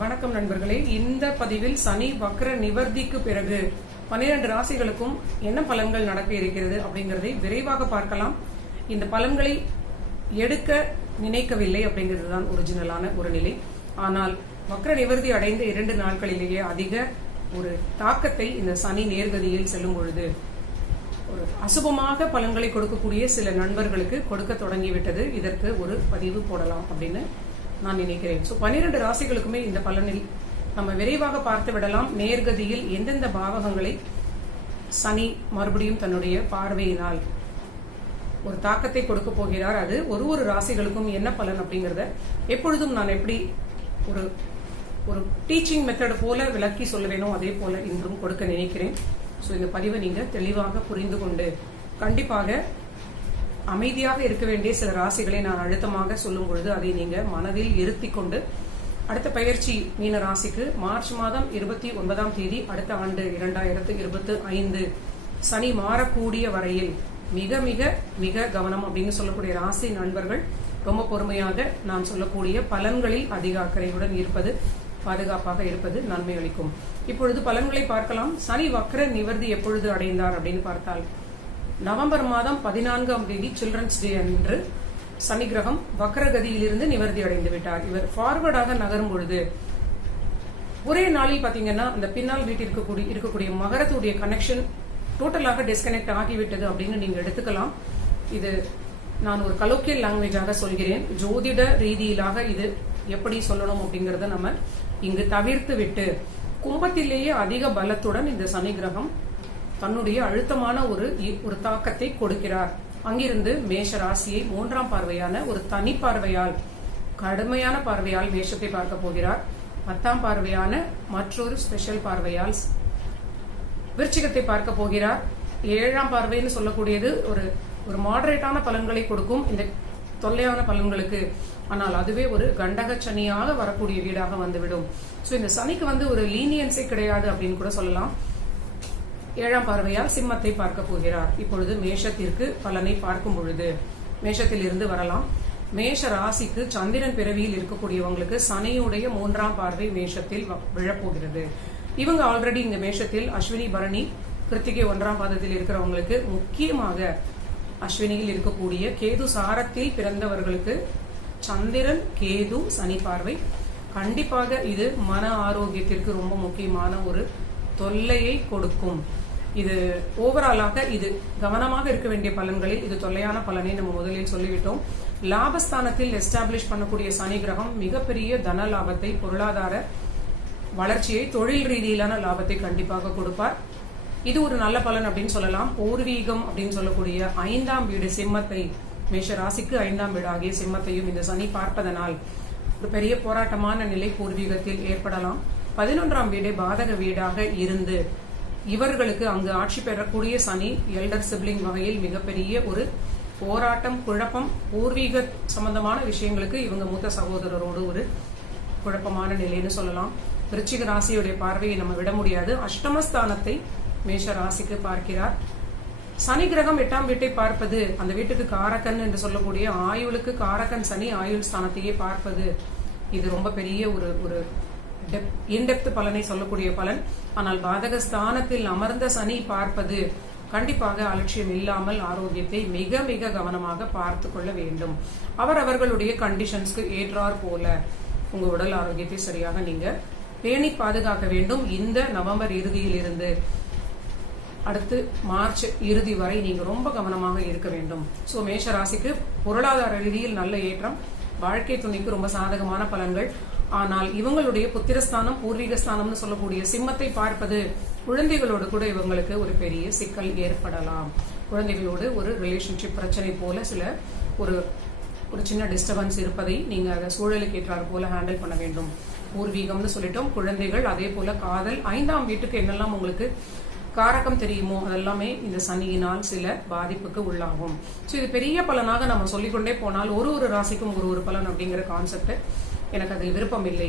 வணக்கம் நண்பர்களே. இந்த பதிவில் சனி வக்ர நிவர்த்திக்கு பிறகு 12 ராசிகளுக்கும் என்ன பலன்கள் நடக்க இருக்கிறது அப்படிங்கறதை விரைவாக பார்க்கலாம். இந்த பலன்களை எடுக்க நினைக்கவில்லை அப்படிங்கிறதுதான் ஒரிஜினலான ஒரு நிலை. ஆனால் வக்ர நிவர்த்தி அடைந்த 2 நாட்களிலேயே அதிக ஒரு தாக்கத்தை இந்த சனி நேர்கதியில் செல்லும் பொழுது ஒரு அசுபமாக பலன்களை கொடுக்கக்கூடிய சில நண்பர்களுக்கு கொடுக்க தொடங்கிவிட்டது. இதற்கு ஒரு பதிவு போடலாம் அப்படின்னு நான் நினைக்கிறேன். 12 ராசிகளுக்குமே இந்த பலனில் நம்ம விரைவாக பார்த்து விடலாம். நேர்கதியில் எந்தெந்த பாவகங்களை சனி மறுபடியும் தன்னுடைய பார்வையினால் ஒரு தாக்கத்தை கொடுக்க போகிறார், அது ஒரு ராசிகளுக்கும் என்ன பலன் அப்படிங்கறத எப்பொழுதும் நான் எப்படி ஒரு ஒரு டீச்சிங் மெத்தட் போல விளக்கி சொல்லுவேனோ அதே போல இன்றும் கொடுக்க நினைக்கிறேன். இந்த பதிவை நீங்க தெளிவாக புரிந்து கொண்டு கண்டிப்பாக அமைதியாக இருக்க வேண்டிய சில ராசிகளை நான் அழுத்தமாக சொல்லும் பொழுது அதை நீங்க மனதில் இருத்தி கொண்டு அடுத்த பயிற்சி மீன ராசிக்கு மார்ச் மாதம் 29ஆம் தேதி அடுத்த ஆண்டு 2025 சனி மாறக்கூடிய வரையில் மிக மிக மிக கவனம் அப்படின்னு சொல்லக்கூடிய ராசி நண்பர்கள் ரொம்ப பொறுமையாக நான் சொல்லக்கூடிய பலன்களில் அதிக அக்கறையுடன் இருப்பது, பாதுகாப்பாக இருப்பது நன்மை அளிக்கும். இப்பொழுது பலன்களை பார்க்கலாம். சனி வக்ர நிவர்த்தி எப்பொழுது அடைந்தார் அப்படின்னு பார்த்தால் நவம்பர் மாதம் 14ஆம் தேதி சில்ட்ரன்ஸ் டே அன்று சனி கிரகம் வக்ரகதியிலிருந்து நிவர்த்தி அடைந்து விட்டார். இவர் ஃபார்வர்டாக நகரும் பொழுது ஒரே நாளில் பாத்தீங்கன்னா அந்த பின்னால் வீட்டிற்கு இருக்கக்கூடிய மகரத்துடைய கனெக்ஷன் டோட்டலாக டிஸ்கனெக்ட் ஆகிவிட்டது அப்படின்னு நீங்க எடுத்துக்கலாம். இது நான் ஒரு கலோக்கியல் லாங்குவேஜாக சொல்கிறேன். ஜோதிட ரீதியிலாக இது எப்படி சொல்லணும் அப்படிங்கறத நம்ம இங்கு தவிர்த்து விட்டு கும்பத்திலேயே அதிக பலத்துடன் இந்த சனி கிரகம் தன்னுடைய அழுத்தமான ஒரு தாக்கத்தை கொடுக்கிறார். அங்கிருந்து மேஷ ராசியை 3ஆம் பார்வையான ஒரு தனி பார்வையால், கடுமையான பார்வையால் மேஷத்தை பார்க்க போகிறார். 10ஆம் பார்வையான மற்றொரு ஸ்பெஷல் பார்வையால் விருச்சிகத்தை பார்க்க போகிறார். 7ஆம் பார்வைன்னு சொல்லக்கூடியது ஒரு மாடரேட்டான பலன்களை கொடுக்கும் இந்த தொல்லையான பலன்களுக்கு. ஆனால் அதுவே ஒரு கண்டக சனியாக வரக்கூடிய வீடாக வந்துவிடும். இந்த சனிக்கு ஒரு லீனியன்ஸே கிடையாது அப்படின்னு கூட சொல்லலாம். 7ஆம் பார்வையால் சிம்மத்தை பார்க்க போகிறார். இப்பொழுது மேஷத்திற்கு பலனை பார்க்கும் பொழுது மேஷத்தில் இருந்து வரலாம். மேஷ ராசிக்கு சந்திரன் பிறவியில் இருக்கக்கூடியவங்களுக்கு சனியுடைய 3ஆம் பார்வை மேஷத்தில் விழப்போகிறது. இவங்க ஆல்ரெடி இந்த மேஷத்தில் அஸ்வினி பரணி கிருத்திகை 1ஆம் பாதத்தில் இருக்கிறவங்களுக்கு, முக்கியமாக அஸ்வினியில் இருக்கக்கூடிய கேது சாரத்தில் பிறந்தவர்களுக்கு சந்திரன் கேது சனி பார்வை கண்டிப்பாக இது மன ஆரோக்கியத்திற்கு ரொம்ப முக்கியமான ஒரு தொல்லையை கொடுக்கும். இது ஓவராலாக இது கவனமாக இருக்க வேண்டிய பலன்களில் இது தொல்லையான பலனை நம்ம முதலில் சொல்லிவிட்டோம். லாபஸ்தானத்தில் எஸ்டாப்ளிஷ் பண்ணக்கூடிய சனி கிரகம் மிகப்பெரிய தன லாபத்தை, பொருளாதார வளர்ச்சியை, தொழில் ரீதியிலான லாபத்தை கண்டிப்பாக கொடுப்பார். இது ஒரு நல்ல பலன் அப்படின்னு சொல்லலாம். பூர்வீகம் அப்படின்னு சொல்லக்கூடிய 5ஆம் வீடு சிம்மத்தை, மேஷ ராசிக்கு 5ஆம் வீடு ஆகிய சிம்மத்தையும் இந்த சனி பார்ப்பதனால் ஒரு பெரிய போராட்டமான நிலை பூர்வீகத்தில் ஏற்படலாம். 11ஆம் வீடு பாதக வீடாக இருந்து இவர்களுக்கு அங்கு ஆட்சி பெறக்கூடிய சனி எல்டர் சிப்ளிங் வகையில் மிகப்பெரிய ஒரு போராட்டம், குழப்பம், பூர்வீக சம்பந்தமான விஷயங்களுக்கு இவங்க மூத்த சகோதரரோடு ஒரு குழப்பமான நிலைன்னு சொல்லலாம். விருச்சிக ராசியுடைய பார்வையை நம்ம விட முடியாது. அஷ்டமஸ்தானத்தை மேஷ ராசிக்கு பார்க்கிறார். சனி கிரகம் 8ஆம் வீட்டை பார்ப்பது, அந்த வீட்டுக்கு காரகன் என்று சொல்லக்கூடிய ஆயுளுக்கு காரகன் சனி ஆயுள் ஸ்தானத்தையே பார்ப்பது, இது ரொம்ப பெரிய ஒரு இன்டெப்த் பலனை சொல்லக்கூடிய பலன். ஆனால் பாதக ஸ்தானத்தில் அமர்ந்த சனி பார்ப்பது கண்டிப்பாக அலட்சியம் இல்லாமல் ஆரோக்கியத்தை மிக மிக கவனமாக பார்த்து கொள்ள வேண்டும். அவர்களுடைய கண்டிஷன்ஸ்க்கு ஏற்றார் போல உங்க உடல் ஆரோக்கியத்தை சரியாக நீங்க பேணி பாதுகாக்க வேண்டும். இந்த நவம்பர் இறுதியில் இருந்து அடுத்து மார்ச் இறுதி வரை நீங்க ரொம்ப கவனமாக இருக்க வேண்டும். மேஷ ராசிக்கு பொருளாதார ரீதியில் நல்ல ஏற்றம், வாழ்க்கை துணைக்கு ரொம்ப சாதகமான பலன்கள். ஆனால் இவங்களுடைய புத்திரஸ்தானம், பூர்வீகஸ்தானம்னு சொல்லக்கூடிய சிம்மத்தை பார்ப்பது குழந்தைகளோடு கூட இவங்களுக்கு ஒரு பெரிய சிக்கல் ஏற்படலாம். குழந்தைகளோடு ஒரு ரிலேஷன்ஷிப் பிரச்சனை போல சில ஒரு சின்ன டிஸ்டர்பன்ஸ் இருப்பதை நீங்க அதை சூழலுக்கு ஏற்றாறு போல ஹேண்டில் பண்ண வேண்டும். பூர்வீகம்னு சொல்லிட்டோம், குழந்தைகள், அதே போல காதல். 5ஆம் வீட்டுக்கு என்னெல்லாம் உங்களுக்கு காரகம் தெரியுமோ அதெல்லாமே இந்த சனியினால் சில பாதிப்புக்கு உள்ளாகும். இது பெரிய பலனாக நம்ம சொல்லிக்கொண்டே போனால் ஒரு ராசிக்கும் ஒரு பலன் அப்படிங்கிற கான்செப்ட் எனக்கு அதில் விருப்பம் இல்லை.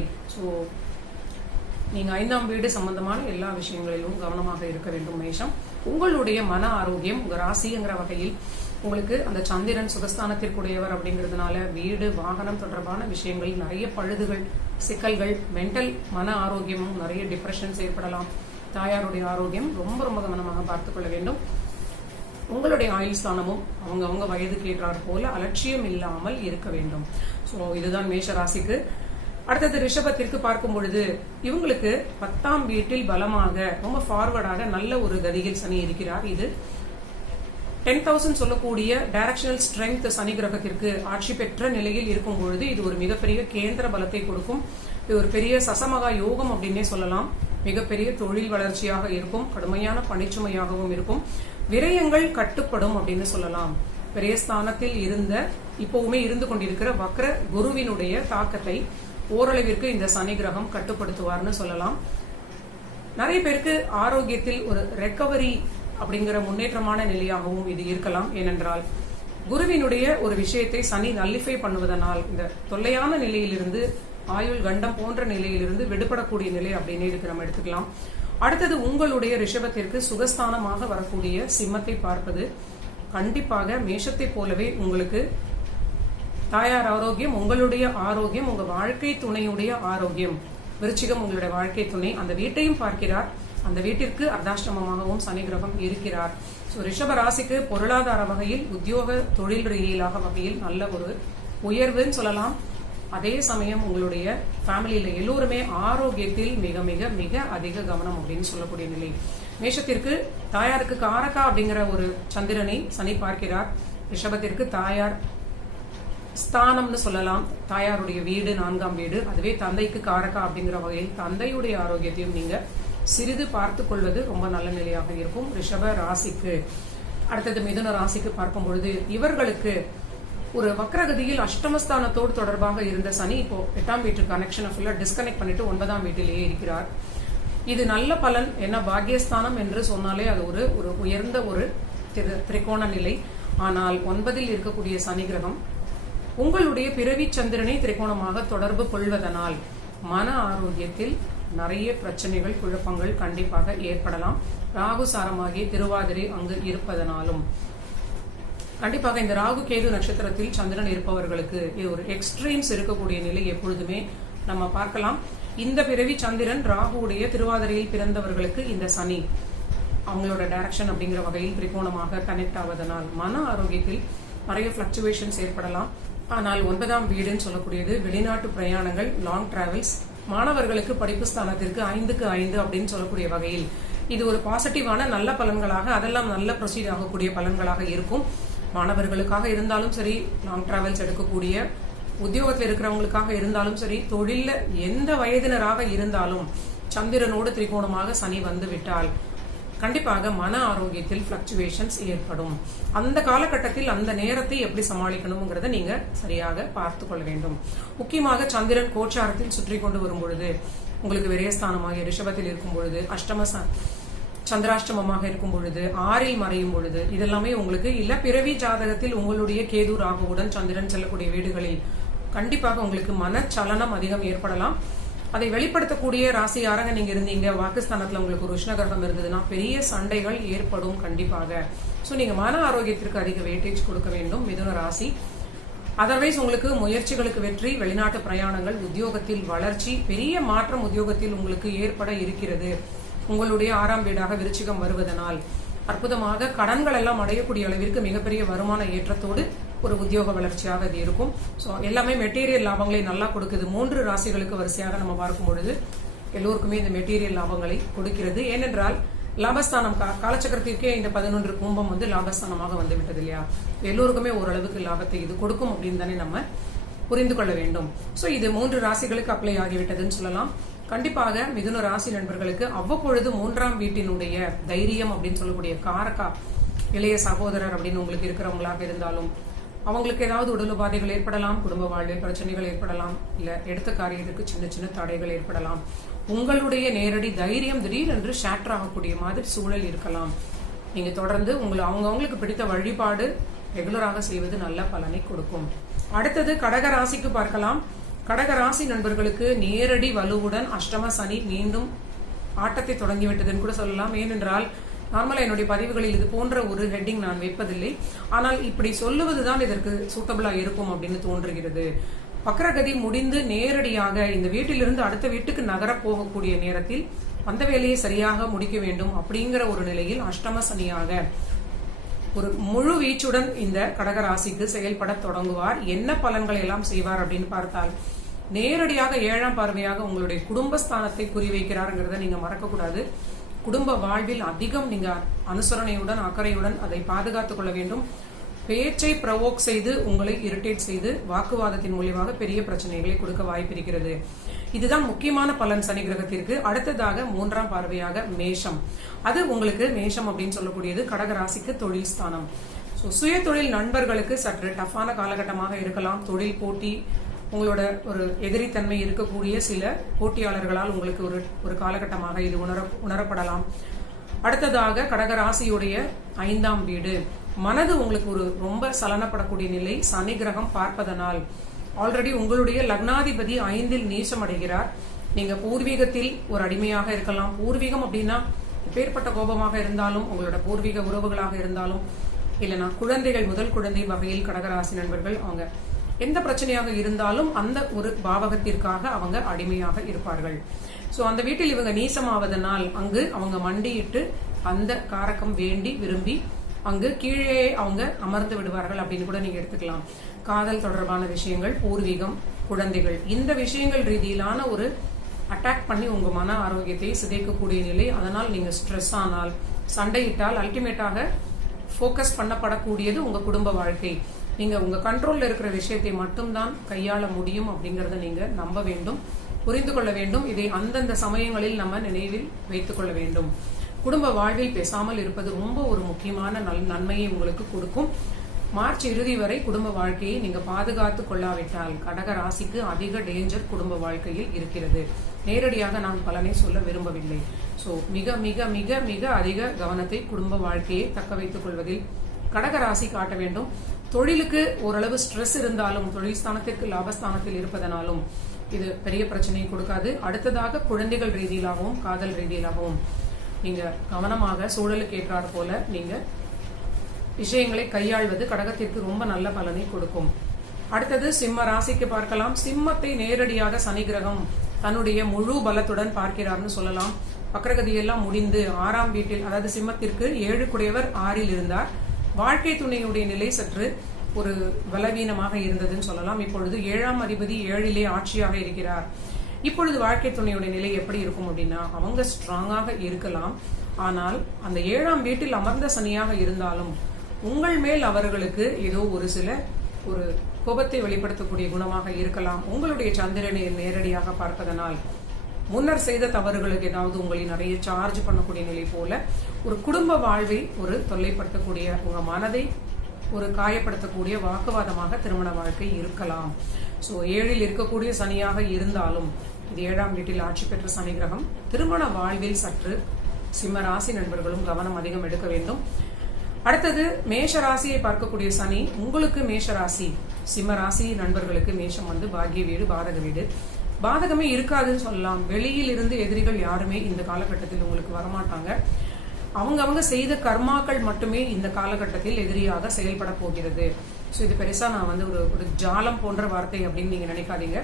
நீங்க 5ஆம் வீடு சம்பந்தமான எல்லா விஷயங்களிலும் கவனமாக இருக்க வேண்டும். மேஷம், உங்களுடைய மன ஆரோக்கியம் உங்க ராசிங்கிற வகையில் உங்களுக்கு அந்த சந்திரன் சுகஸ்தானத்திற்குடையவர் அப்படிங்கிறதுனால வீடு வாகனம் தொடர்பான விஷயங்கள், நிறைய பழுதுகள், சிக்கல்கள், மென்டல் மன ஆரோக்கியமும் நிறைய டிப்ரெஷன்ஸ் ஏற்படலாம். தாயாருடைய ஆரோக்கியம் ரொம்ப ரொம்ப கவனமாக பார்த்துக்கொள்ள வேண்டும். உங்களுடைய ஆயுள் ஸ்தானமும் அவங்க வயதுக்கு ஏற்றாற் போல அலட்சியம் இல்லாமல் இருக்க வேண்டும். ஸோ இதுதான் மேஷ ராசிக்கு. அடுத்தது ரிஷபத்திற்கு பார்க்கும் பொழுது இவங்களுக்கு 10ஆம் வீட்டில் பலமாக ரொம்ப ஃபார்வர்டாக நல்ல ஒரு கதியில் சனி இருக்கிறார். இது 10,000 சொல்லக்கூடிய டைரக்ஷனல் ஸ்ட்ரென்த் சனி கிரகத்திற்கு ஆட்சி பெற்ற நிலையில் இருக்கும் பொழுது இது ஒரு மிகப்பெரிய கேந்திர பலத்தை கொடுக்கும். இது ஒரு பெரிய சசமகா யோகம் அப்படின்னே சொல்லலாம். மிகப்பெரிய தொழில் வளர்ச்சியாக இருக்கும், கடுமையான பணிச்சுமையாகவும் இருக்கும், விரயங்கள் கட்டுப்படும் அப்படின்னு சொல்லலாம். பெரிய ஸ்தானத்தில் இப்பவுமே இருந்து கொண்டிருக்கிற வக்ர குருவினுடைய தாக்கத்தை ஓரளவிற்கு இந்த சனி கிரகம் கட்டுப்படுத்துவார்னு சொல்லலாம். நிறைய பேருக்கு ஆரோக்கியத்தில் ஒரு ரெக்கவரி அப்படிங்கிற முன்னேற்றமான நிலையாகவும் இது இருக்கலாம். ஏனென்றால் குருவினுடைய ஒரு விஷயத்தை சனி நல்லிஃபை பண்ணுவதனால் இந்த தொல்லையான நிலையிலிருந்து, ஆயுள் கண்டம் போன்ற நிலையிலிருந்து விடுபடக்கூடிய நிலை அப்படின்னு இதுக்கு நம்ம எடுத்துக்கலாம். அடுத்தது உங்களுடைய ரிஷபத்திற்கு சுகஸ்தானமாக வரக்கூடிய சிம்மத்தை பார்ப்பது கண்டிப்பாக மேஷத்தை போலவே உங்களுக்கு தாயார் ஆரோக்கியம், உங்களுடைய ஆரோக்கியம், உங்க வாழ்க்கை துணையுடைய ஆரோக்கியம். விருச்சிகம் உங்களுடைய வாழ்க்கை துணை, அந்த வீட்டையும் பார்க்கிறார். அந்த வீட்டிற்கு அர்த்தாஷ்டமமாகவும் சனி கிரகம் இருக்கிறார். ஸோ ரிஷப ராசிக்கு பொருளாதார வகையில், உத்தியோக தொழில் ரீதியிலாக வகையில் நல்ல ஒரு உயர்வுன்னு சொல்லலாம். அதே சமயம் உங்களுடைய ஃபேமிலியில எல்லோருமே ஆரோக்கியத்தில் மிக மிக மிக அதிக கவனம் அப்படின்னு சொல்லக்கூடிய நிலை. மேஷத்திற்கு தாயாருக்கு காரகா அப்படிங்கிற ஒரு சந்திரனை சனி பார்க்கிறார். ரிஷபத்திற்கு தாயார் ஸ்தானம்னு சொல்லலாம், தாயாருடைய வீடு 4ஆம் வீடு. அதுவே தந்தைக்கு காரகா அப்படிங்கிற வகையில் தந்தையுடைய ஆரோக்கியத்தையும் நீங்க சிறிது பார்த்து கொள்வது ரொம்ப நல்ல நிலையாக இருக்கும் ரிஷப ராசிக்கு. அடுத்தது மிதுன ராசிக்கு பார்க்கும் பொழுது இவர்களுக்கு ஒரு வக்ரகதியில் அஷ்டமஸ்தானத்தோடு தொடர்பாக இருந்த சனி இப்போ 8ஆம் வீட்டு கனெக்ஷனை ஃபுல்லா டிஸ்கனெக்ட் பண்ணிட்டு 9ஆம் வீட்டிலேயே இருக்கிறார். இது நல்ல பலன். என்ன, பாக்யஸ்தானம் என்று சொன்னாலே அது ஒரு உயர்ந்த ஒரு திரிகோண நிலை. ஆனால் 9இல் இருக்கக்கூடிய சனி கிரகம் உங்களுடைய பிறவி சந்திரனை திரிகோணமாக தொடர்பு கொள்வதனால் மன ஆரோக்கியத்தில் நிறைய பிரச்சனைகள், குழப்பங்கள் கண்டிப்பாக ஏற்படலாம். ராகு சாரமாகிய திருவாதிரை அங்கு இருப்பதனாலும் கண்டிப்பாக இந்த ராகு கேது நட்சத்திரத்தில் சந்திரன் இருப்பவர்களுக்கு இது ஒரு எக்ஸ்ட்ரீம்ஸ் இருக்கக்கூடிய நிலை எப்பொழுதுமே நம்ம பார்க்கலாம். இந்த பிறவி சந்திரன் ராகுடைய திருவாதிரையில் பிறந்தவர்களுக்கு இந்த சனி அவங்களோட டைரக்ஷன் அப்படிங்கிற வகையில் திரிகோணமாக கனெக்ட் ஆவதனால் மன ஆரோக்கியத்தில் நிறைய பிளக்சுவேஷன்ஸ் ஏற்படலாம். ஆனால் 9ஆம் வீடுன்னு சொல்லக்கூடியது வெளிநாட்டு பிரயாணங்கள், லாங் டிராவல்ஸ், மாணவர்களுக்கு படிப்பு ஸ்தானத்திற்கு 5க்கு 5 அப்படின்னு சொல்லக்கூடிய வகையில் இது ஒரு பாசிட்டிவான நல்ல பலன்களாக, அதெல்லாம் நல்ல ப்ரொசீட் ஆகக்கூடிய பலன்களாக இருக்கும். மாணவர்களுக்காக இருந்தாலும் சரி, லாங் டிராவல்ஸ் எடுக்கக்கூடிய உத்தியோகத்தில் இருக்கிறவங்களுக்காக இருந்தாலும் சரி, தொழில எந்த வயதினராக இருந்தாலும் சந்திரனோடு திரிகோணமாக சனி வந்து விட்டால் கண்டிப்பாக மன ஆரோக்கியத்தில் பிளக்சுவேஷன்ஸ் ஏற்படும். அந்த காலகட்டத்தில் அந்த நேரத்தை எப்படி சமாளிக்கணுங்கிறத நீங்க சரியாக பார்த்து கொள்ள வேண்டும். முக்கியமாக சந்திரன் கோச்சாரத்தில் சுற்றி கொண்டு வரும் பொழுது, உங்களுக்கு விரயஸ்தானமாக ரிஷபத்தில் இருக்கும் பொழுது, சந்திராஷ்டமமாக இருக்கும் பொழுது, 6இல் மறையும் பொழுது, இதெல்லாமே உங்களுக்கு இல்ல பிறவி ஜாதகத்தில் உங்களுடைய கேது ராகுவுடன் சந்திரன் செல்லக்கூடிய வீடுகளில் கண்டிப்பாக உங்களுக்கு மனச்சலனம் அதிகம் ஏற்படலாம். அதை வெளிப்படுத்தக்கூடிய ராசி யாரங்க நீங்க இருந்தீங்க, வாக்குஸ்தானத்துல உங்களுக்கு ஒரு உஷ்ணகிரகம் இருந்ததுன்னா பெரிய சண்டைகள் ஏற்படும் கண்டிப்பாக. சோ நீங்க மன ஆரோக்கியத்திற்கு அதிக வெயிட்டேஜ் கொடுக்க வேண்டும் மிதுன ராசி. அதர்வைஸ் உங்களுக்கு முயற்சிகளுக்கு வெற்றி, வெளிநாட்டு பிரயாணங்கள், உத்தியோகத்தில் வளர்ச்சி, பெரிய மாற்றம் உத்தியோகத்தில் உங்களுக்கு ஏற்பட இருக்கிறது. உங்களுடைய 6ஆம் வீடாக விருச்சிகம் வருவதனால் அற்புதமாக கடன்கள் எல்லாம் அடையக்கூடிய அளவிற்கு மிகப்பெரிய வருமான ஏற்றத்தோடு ஒரு உத்தியோக வளர்ச்சியாக இது இருக்கும். ஸோ எல்லாமே மெட்டீரியல் லாபங்களை நல்லா கொடுக்குது. 3 ராசிகளுக்கு வரிசையாக நம்ம பார்க்கும் பொழுது எல்லோருக்குமே இந்த மெட்டீரியல் லாபங்களை கொடுக்கிறது. ஏனென்றால் லாபஸ்தானம் காலச்சக்கரத்திற்கே இந்த 11 கும்பம் வந்து லாபஸ்தானமாக வந்து விட்டது இல்லையா. எல்லோருக்குமே ஓரளவுக்கு லாபத்தை இது கொடுக்கும் அப்படின்னு தானே நம்ம புரிந்து கொள்ள வேண்டும். ஸோ இது 3 ராசிகளுக்கு அப்ளை ஆகிவிட்டதுன்னு சொல்லலாம். கண்டிப்பாக மிதுன ராசி நண்பர்களுக்கு அவ்வப்பொழுது 3ஆம் வீட்டினுடைய தைரியம் அப்படின்னு சொல்லக்கூடிய காரகா இளைய சகோதரர் அப்படின்னு உங்களுக்கு இருக்கிறவங்களாக இருந்தாலும் அவங்களுக்கு ஏதாவது உடல் உபாதைகள் ஏற்படலாம், குடும்ப வாழ்வில் பிரச்சனைகள் ஏற்படலாம், இல்ல எடுத்த காரியத்துக்கு சின்ன சின்ன தடைகள் ஏற்படலாம். உங்களுடைய நேரடி தைரியம் திடீரென்று ஷேட்டர் ஆகக்கூடிய மாதிரி சூழல் இருக்கலாம். நீங்க தொடர்ந்து அவங்களுக்கு பிடித்த வழிபாடு ரெகுலராக செய்வது நல்ல பலனை கொடுக்கும். அடுத்தது கடக ராசிக்கு பார்க்கலாம். கடக ராசி நண்பர்களுக்கு நேரடி வலுவுடன் அஷ்டம சனி மீண்டும் ஆட்டத்தை தொடங்கிவிட்டதுன்னு கூட சொல்லலாம். ஏனென்றால் நார்மலா என்னுடைய பதிவுகளில் இது போன்ற ஒரு ஹெட்டிங் நான் வைப்பதில்லை. ஆனால் இப்படி சொல்லுவதுதான் இதற்கு சூட்டபிளா இருக்கும் அப்படின்னு தோன்றுகிறது. வக்ரகதி முடிந்து நேரடியாக இந்த வீட்டிலிருந்து அடுத்த வீட்டுக்கு நகர போகக்கூடிய நேரத்தில் அந்த வேலையை சரியாக முடிக்க வேண்டும் அப்படிங்கிற ஒரு நிலையில் அஷ்டம சனியாக ஒரு முழு வீச்சுடன் இந்த கடகராசிக்கு செயல்பட தொடங்குவார். என்ன பலன்களை எல்லாம் செய்வார் அப்படின்னு பார்த்தால், நேரடியாக 7ஆம் பார்வையாக உங்களுடைய குடும்பஸ்தானத்தை குறிவைக்கிறாருங்கிறத நீங்க மறக்க கூடாது. குடும்ப வாழ்வில் அதிகம் நீங்க அனுசரணையுடன் அக்கறையுடன் அதை பாதுகாத்துக் கொள்ள வேண்டும். பேச்சை ப்ரவோக் செய்து உங்களை இரிட்டேட் செய்து வாக்குவாதத்தின் மூலியமாக பெரிய பிரச்சனைகளை கொடுக்க வாய்ப்பிருக்கிறது. இதுதான் முக்கியமான பலன் சனி கிரகத்திற்கு. அடுத்ததாக 3ஆம் பார்வையாக மேஷம். அது உங்களுக்கு மேஷம் அப்படின்னு சொல்லக்கூடியது கடகராசிக்கு தொழில் ஸ்தானம். சுய தொழில் நண்பர்களுக்கு சற்று டஃப்பான காலகட்டமாக இருக்கலாம். தொழில் போட்டி, உங்களோட ஒரு எதிரித்தன்மை இருக்கக்கூடிய சில போட்டியாளர்களால் உங்களுக்கு ஒரு காலகட்டமாக இது உணரப்படலாம். அடுத்ததாக கடகராசியுடைய 5ஆம் வீடு. மனது உங்களுக்கு ஒரு ரொம்ப சலனப்படக்கூடிய நிலை சனி கிரகம் பார்ப்பதனால். ஆல்ரெடி உங்களுடைய லக்னாதிபதி 5இல் நீச்சம் அடைகிறார். நீங்க பூர்வீகத்தில் ஒரு அடிமையாக இருக்கலாம். பூர்வீகம் அப்படின்னா எப்பேற்பட்ட கோபமாக இருந்தாலும், உங்களோட பூர்வீக உறவுகளாக இருந்தாலும், இல்லைன்னா குழந்தைகள், முதல் குழந்தை வகையில் கடகராசி நண்பர்கள் அவங்க எந்த பிரச்சனையாக இருந்தாலும் அந்த ஒரு பாவகத்திற்காக அவங்க அடிமையாக இருப்பார்கள். சோ அந்த வீட்டில் இவங்க நீசமாவதனால் அங்கு அவங்க மண்டியிட்டு அந்த காரகம் வேண்டி விரும்பி அங்கு கீழே அவங்க அமர்ந்து விடுவார்கள் அப்படின்னு கூட நீங்க எடுத்துக்கலாம். காதல் தொடர்பான விஷயங்கள், பூர்வீகம், குழந்தைகள், இந்த விஷயங்கள் ரீதியிலான ஒரு அட்டாக் பண்ணி உங்க மன ஆரோக்கியத்தை சிதைக்கக்கூடிய நிலை. அதனால் நீங்க ஸ்ட்ரெஸ் ஆனால், சண்டையிட்டால் அல்டிமேட்டாக போக்கஸ் பண்ணப்படக்கூடியது உங்க குடும்ப வாழ்க்கை. நீங்க உங்க கண்ட்ரோல்ல இருக்கிற விஷயத்தை மட்டும்தான் கையாள முடியும் அப்படிங்கறத நீங்க நம்ப வேண்டும், புரிந்து கொள்ள வேண்டும். இதை அந்தந்த சமயங்களில் நம்ம நினைவில் வைத்துக் கொள்ள வேண்டும். குடும்ப வாழ்வில் பேசாமல் இருப்பது ரொம்ப ஒரு முக்கியமான நன்மையை உங்களுக்கு கொடுக்கும். மார்ச் இறுதி வரை குடும்ப வாழ்க்கையை நீங்க பாதுகாத்து கொள்ளாவிட்டால் கடக ராசிக்கு அதிக டேஞ்சர் குடும்ப வாழ்க்கையில் இருக்கிறது. நேரடியாக நான் பலனை சொல்ல விரும்பவில்லை. சோ மிக மிக மிக மிக அதிக கவனத்தை குடும்ப வாழ்க்கையை தக்க வைத்துக் கொள்வதில் கடக ராசி காட்ட வேண்டும். தொழிலுக்கு ஓரளவு ஸ்ட்ரெஸ் இருந்தாலும், தொழில் ஸ்தானத்திற்கு லாபஸ்தானத்தில் இருப்பதனாலும் இது பெரிய பிரச்சனையை கொடுக்காது. அடுத்ததாக குழந்தைகள் ரீதியிலாகவும் காதல் ரீதியிலாகவும் நீங்க கவனமாக சூழலுக்கு ஏற்றாற் போல நீங்க விஷயங்களை கையாள்வது கடகத்திற்கு ரொம்ப நல்ல பலனை கொடுக்கும். அடுத்தது சிம்ம ராசிக்கு பார்க்கலாம். சிம்மத்தை நேரடியாக சனி கிரகம் தன்னுடைய முழு பலத்துடன் பார்க்கிறார்னு சொல்லலாம். வக்ரகதி எல்லாம் முடிந்து 6ஆம் வீட்டில், அதாவது சிம்மத்திற்கு 7 குடையவர் 6இல் இருந்தார். வாழ்க்கை துணையுடைய நிலை சற்று ஒரு பலவீனமாக இருந்ததுன்னு சொல்லலாம். இப்பொழுது 7ஆம் அதிபதி 7இலே ஆட்சியாக இருக்கிறார். இப்பொழுது வாழ்க்கை துணையுடைய நிலை எப்படி இருக்கும் அப்படின்னா, அவங்க ஸ்ட்ராங்காக இருக்கலாம். ஆனால் அந்த 7ஆம் வீட்டில் அமர்ந்த சனியாக இருந்தாலும் உங்கள் மேல் அவர்களுக்கு ஏதோ ஒரு சில ஒரு கோபத்தை வெளிப்படுத்தக்கூடிய குணமாக இருக்கலாம். உங்களுடைய சந்திரனை நேரடியாக பார்ப்பதனால் முன்னர் செய்த தவறுகளுக்கு ஏதாவது உங்களை நிறைய சார்ஜ் பண்ணக்கூடிய நிலை போல ஒரு குடும்ப வாழ்வை ஒரு தொல்லைப்படுத்தக்கூடிய, உங்க மனதை ஒரு காயப்படுத்தக்கூடிய வாக்குவாதமாக திருமண வாழ்க்கை இருக்கலாம். சோ 7இல் இருக்கக்கூடிய சனியாக இருந்தாலும் இது 7ஆம் வீட்டில் ஆட்சி பெற்ற சனி கிரகம். திருமண வாழ்வில் சற்று சிம்ம ராசி நண்பர்களும் கவனம் அதிகம் எடுக்க வேண்டும். அடுத்தது மேஷ ராசியை பார்க்கக்கூடிய சனி உங்களுக்கு மேஷ ராசி, சிம்ம ராசி நண்பர்களுக்கு மேஷம் பாக்கிய வீடு, பாதக வீடு. பாதகமே இருக்காதுன்னு சொல்லலாம். வெளியில் இருந்து எதிரிகள் யாருமே இந்த காலகட்டத்தில் உங்களுக்கு வரமாட்டாங்க. அவங்க செய்த கர்மாக்கள் மட்டுமே இந்த காலகட்டத்தில் எதிரியாக செயல்பட போகிறது. ஸோ இது பெருசா நான் ஒரு ஜாலம் போன்ற வார்த்தை அப்படின்னு நீங்க நினைக்காதீங்க.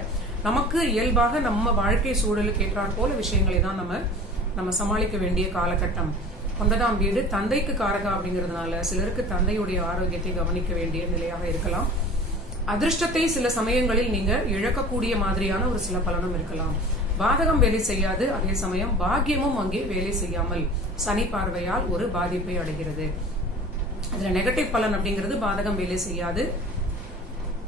நமக்கு இயல்பாக நம்ம வாழ்க்கை சூழலுக்கு ஏற்றாற் போல விஷயங்களை தான் நம்ம சமாளிக்க வேண்டிய காலகட்டம். 9ஆம் வீடு தந்தைக்கு காரகா அப்படிங்கிறதுனால சிலருக்கு தந்தையுடைய ஆரோக்கியத்தை கவனிக்க வேண்டிய நிலையாக இருக்கலாம். அதிர்ஷ்டத்தை சில சமயங்களில் நீங்க இழக்கக்கூடிய மாதிரியான ஒரு சில பலனும் இருக்கலாம். பாதகம் வேலை செய்யாது, அதே சமயம் பாக்கியமும் அங்கே வேலை செய்யாமல் சனி பார்வையால் ஒரு பாதிப்பை அடைகிறது. அதுல நெகட்டிவ் பலன் அப்படிங்கிறது பாதகம் வேலை செய்யாது.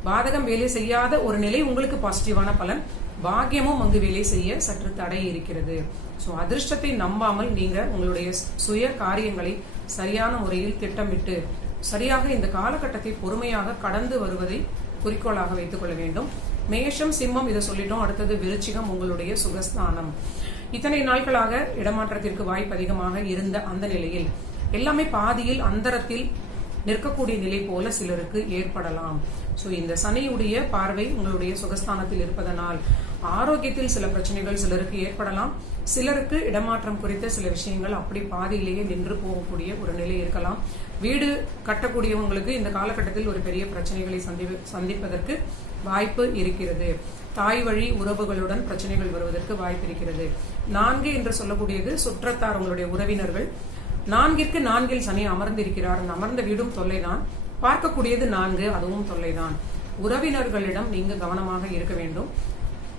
பாதகம் வேலை செய்யாத ஒரு நிலை உங்களுக்கு பாசிட்டிவான பலன். பாக்கியமும் அங்கு வேலை செய்ய சற்று தடை இருக்கிறது. சோ அதிர்ஷ்டத்தை நம்பாமல் நீங்க உங்களுடைய சுய காரியங்களை சரியான முறையில் திட்டமிட்டு சரியாக இந்த காலகட்டத்தை பொறுமையாக கடந்து வருவதை குறிக்கோளாக வைத்துக் கொள்ள வேண்டும். மேஷம், சிம்மம் இதை சொல்லிட்டோம். அடுத்தது விருச்சிகம், உங்களுடைய சுகஸ்தானம். இத்தனை நாட்களாக இடமாற்றத்திற்கு வாய்ப்பு அதிகமாக இருந்த அந்த நிலையில் எல்லாமே பாதியில் அந்தரத்தில் நிற்கக்கூடிய நிலை போல சிலருக்கு ஏற்படலாம். சோ இந்த சனியுடைய பார்வை உங்களுடைய சுகஸ்தானத்தில் இருப்பதனால் ஆரோக்கியத்தில் சில பிரச்சனைகள் சிலருக்கு ஏற்படலாம். சிலருக்கு இடமாற்றம் குறித்த சில விஷயங்கள் அப்படி பாதியிலேயே நின்று போகக்கூடிய ஒரு நிலை இருக்கலாம். வீடு கட்டக்கூடியவங்களுக்கு இந்த காலகட்டத்தில் ஒரு பெரிய பிரச்சனைகளை சந்திப்பதற்கு வாய்ப்பு இருக்கிறது. தாய் வழி உறவுகளுடன் பிரச்சனைகள் வருவதற்கு வாய்ப்பு இருக்கிறது. 4 என்று சொல்லக்கூடியது சுற்றத்தார், உங்களுடைய உறவினர்கள். 4ற்கு 4 சனி அமர்ந்திருக்கிறார். அமர்ந்த வீடும் தொல்லைதான். பார்க்கக்கூடியது 4, அதுவும் தொல்லைதான். உறவினர்களிடம் நீங்க கவனமாக இருக்க வேண்டும்.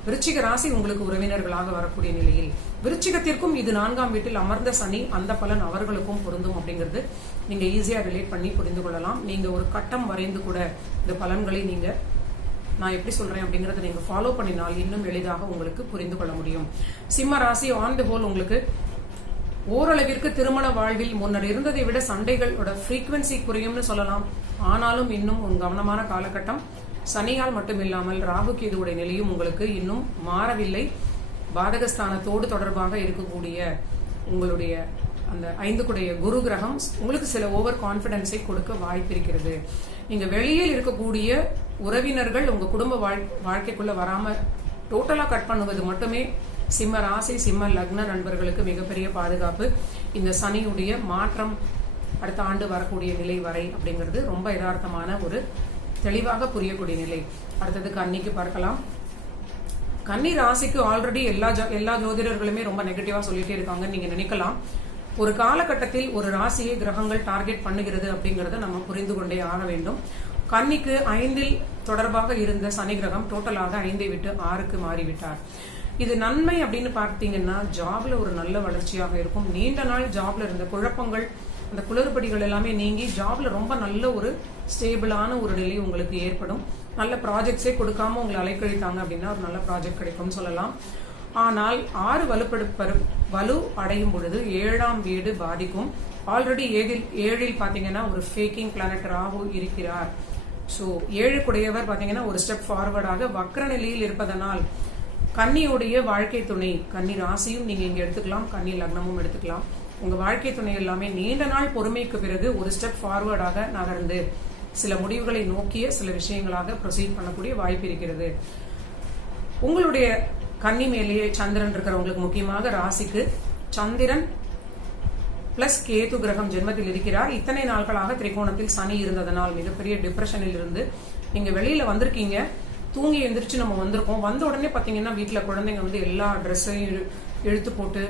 விருச்சிக ராசி உங்களுக்கு உறவினர்களாக வரக்கூடிய நிலையில் விருச்சிகத்திற்கும் இது 4ஆம் வீட்டில் அமர்ந்த சனி, அந்த பலன் அவர்களுக்கும் பொருந்தும் அப்படிங்கிறது நீங்க ஈஸியா ரிலேட் பண்ணி புரிந்து கொள்ளலாம். நீங்க ஒரு கட்டம் வரைந்து கூட இந்த பலன்களை நீங்க நான் எப்படி சொல்றேன் அப்படிங்கறத நீங்க ஃபாலோ பண்ணினால் இன்னும் எளிதாக உங்களுக்கு புரிந்து கொள்ள முடியும். சிம்ம ராசி ஆன் தி ஹோல் உங்களுக்கு ஓரளவிற்கு திருமண வாழ்வில் முன்னர் இருந்ததை விட சண்டைகளோட ஃப்ரீக்வன்சி குறையும்னு சொல்லலாம். ஆனாலும் இன்னும் ஒரு கவனமான காலகட்டம். சனியால் மட்டுமில்லாமல் ராகு கேதுவுடைய நிலையும் உங்களுக்கு இன்னும் மாறவில்லை. பாதகஸ்தானத்தோடு தொடர்பாக இருக்கக்கூடிய உங்களுடைய அந்த 5 குரு கிரகம் உங்களுக்கு சில ஓவர் கான்பிடன்ஸை கொடுக்க வாய்ப்பு இருக்கிறது. நீங்க வெளியில் இருக்கக்கூடிய உறவினர்கள் உங்க குடும்ப வாழ்க்கைக்குள்ள வராம டோட்டலா கட் பண்ணுவது மட்டுமே சிம்ம ராசி சிம்ம லக்ன நண்பர்களுக்கு மிகப்பெரிய பாதுகாப்பு. இந்த சனியுடைய மாற்றம் அடுத்த ஆண்டு வரக்கூடிய நிலை வரை அப்படிங்கிறது ரொம்ப யதார்த்தமான ஒரு தெளிவாக புரியக்கூடிய நிலை. அடுத்தது கன்னிக்கு பார்க்கலாம். கன்னி ராசிக்கு ஆல்ரெடி எல்லா ஜோதிடர்களுமே ரொம்ப நெகட்டிவா சொல்லிட்டே இருக்காங்க நீங்க நினைக்கலாம். ஒரு காலகட்டத்தில் ஒரு ராசியை கிரகங்கள் டார்கெட் பண்ணுகிறது அப்படிங்கறத நம்ம புரிந்து கொண்டே ஆக வேண்டும். கன்னிக்கு 5ல் தொடர்பாக இருந்த சனி கிரகம் டோட்டலாக 5ஐ விட்டு 6க்கு மாறிவிட்டார். இது நன்மை அப்படின்னு பார்த்தீங்கன்னா ஜாப்ல ஒரு நல்ல வளர்ச்சியாக இருக்கும். நீண்ட நாள் ஜாப்ல இருந்த குழப்பங்கள், அந்த குளறுபடிகள் எல்லாமே நீங்கி ஜாப்ல ரொம்ப நல்ல ஒரு ஸ்டேபிளான ஒரு நிலை உங்களுக்கு ஏற்படும். நல்ல ப்ராஜெக்ட்ஸே கொடுக்காம உங்களை அலைக்கழித்தாங்க அப்படின்னா ஒரு நல்ல ப்ராஜெக்ட் கிடைக்கும் சொல்லலாம். ஆனால் 6 வலு அடையும் பொழுது 7ஆம் வீடு பாதிக்கும். ஆல்ரெடி 7ல் பாத்தீங்கன்னா ஒரு ஃபேக்கிங் பிளானட் ராகு இருக்கிறார். ஸோ 7 குடையவர் பாத்தீங்கன்னா ஒரு ஸ்டெப் ஃபார்வர்டாக வக்ர நிலையில் இருப்பதனால் கன்னியுடைய வாழ்க்கை துணை, கன்னி ராசியும் நீங்க இங்க எடுத்துக்கலாம், கன்னி லக்னமும் எடுத்துக்கலாம். உங்க வாழ்க்கை துணை எல்லாமே நீண்ட நாள் பொறுமைக்கு பிறகு ஒரு ஸ்டெப் ஃபார்வர்டாக நகர்ந்து சில முடிவுகளை நோக்கிய சில விஷயங்களாக ப்ரொசீட் பண்ணக்கூடிய வாய்ப்பு இருக்கிறது. உங்களுடைய கன்னி மேலேயே சந்திரன் இருக்கிறவங்களுக்கு முக்கியமாக ராசிக்கு சந்திரன் பிளஸ் கேது கிரகம் ஜென்மத்தில் இருக்கிறார். இத்தனை நாட்களாக திரிகோணத்தில் சனி இருந்ததனால் மிகப்பெரிய டிப்ரெஷனில் இருந்து நீங்க வெளியில வந்திருக்கீங்க. தூங்கி எந்திரிச்சு நம்ம வந்திருக்கோம். வந்த உடனே பாத்தீங்கன்னா வீட்டுல குழந்தைங்க வந்து எல்லா ட்ரெஸ்ஸையும் இழுத்து போட்டு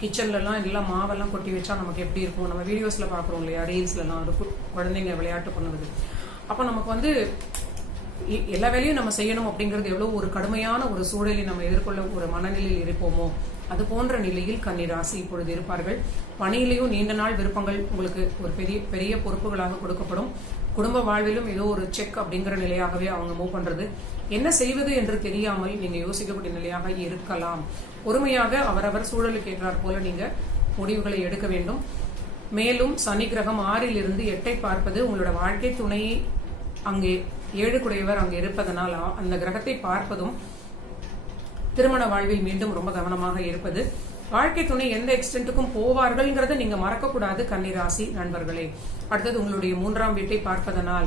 கிச்சன்ல எல்லாம் எல்லாம் மாவெல்லாம் கொட்டி வச்சா நமக்கு எப்படி இருக்கும்? நம்ம வீடியோஸ்ல பாக்குறோம் இல்லையா, ரீல்ஸ்ல எல்லாம் குழந்தைங்க விளையாட்டு பண்ணுவது. அப்ப நமக்கு வந்து எல்லா வேலையும் நம்ம செய்யணும் அப்படிங்கிறது எவ்வளவு ஒரு கடுமையான ஒரு சூழலை நம்ம எதிர்கொள்ள ஒரு மனநிலையில் இருப்போமோ அது போன்ற நிலையில் கன்னி ராசி இப்பொழுது இருப்பார்கள். பணியிலையும் நீண்ட நாள் விருப்பங்கள் உங்களுக்கு ஒரு பெரிய பொறுப்புகளாக கொடுக்கப்படும். குடும்ப வாழ்விலும் ஏதோ ஒரு செக் அப்படிங்கிற நிலையாகவே அவங்க மூவ் பண்றது. என்ன செய்வது என்று தெரியாமல் நீங்க யோசிக்கக்கூடிய நிலையாக இருக்கலாம். பொறுமையாக அவரவர் சூழலுக்கு ஏற்றாற் போல நீங்க முடிவுகளை எடுக்க வேண்டும். மேலும் சனி கிரகம் 6ல் இருந்து 8ஐ பார்ப்பது உங்களோட வாழ்க்கை துணையை அங்கே 7 குடையவர் அங்கே இருப்பதனால் அந்த கிரகத்தை பார்ப்பதும் திருமண வாழ்வில் மீண்டும் ரொம்ப கவனமாக இருப்பது. வாழ்க்கை துணை எந்த எக்ஸ்டென்ட்டுக்கும் போவார்கள்ங்கிறத நீங்க மறக்கக்கூடாது கன்னிராசி நண்பர்களே. அடுத்தது உங்களுடைய 3ஆம் வீட்டை பார்ப்பதனால்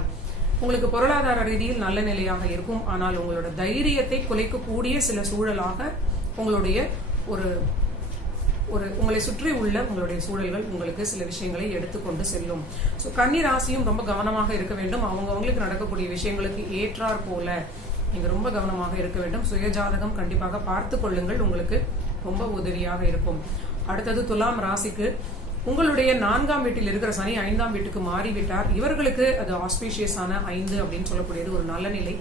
உங்களுக்கு பொருளாதார ரீதியில் நல்ல நிலையாக இருக்கும். ஆனால் உங்களோட தைரியத்தை குலைக்கக்கூடிய சில சூழலாக உங்களுடைய உங்களை சுற்றி உள்ள உங்களுடைய சூழல்கள் உங்களுக்கு சில விஷயங்களை எடுத்துக்கொண்டு செல்லும். ஸோ கன்னி ராசியும் ரொம்ப கவனமாக இருக்க வேண்டும். அவங்களுக்கு நடக்கக்கூடிய விஷயங்களுக்கு ஏற்றாற் போல நீங்க ரொம்ப கவனமாக இருக்க வேண்டும். சுயஜாதகம் கண்டிப்பாக பார்த்து கொள்ளுங்கள், உங்களுக்கு ரொம்ப உதவியாக இருக்கும். அடுத்தது துலாம் ராசிக்கு உங்களுடைய 4ஆம் வீட்டில் இருக்கிற சனி 5ஆம் வீட்டுக்கு மாறிவிட்டார். இவர்களுக்கு அது ஆஸ்பீஷியஸான 5 அப்படின்னு சொல்லக்கூடியது ஒரு நல்ல நிலை.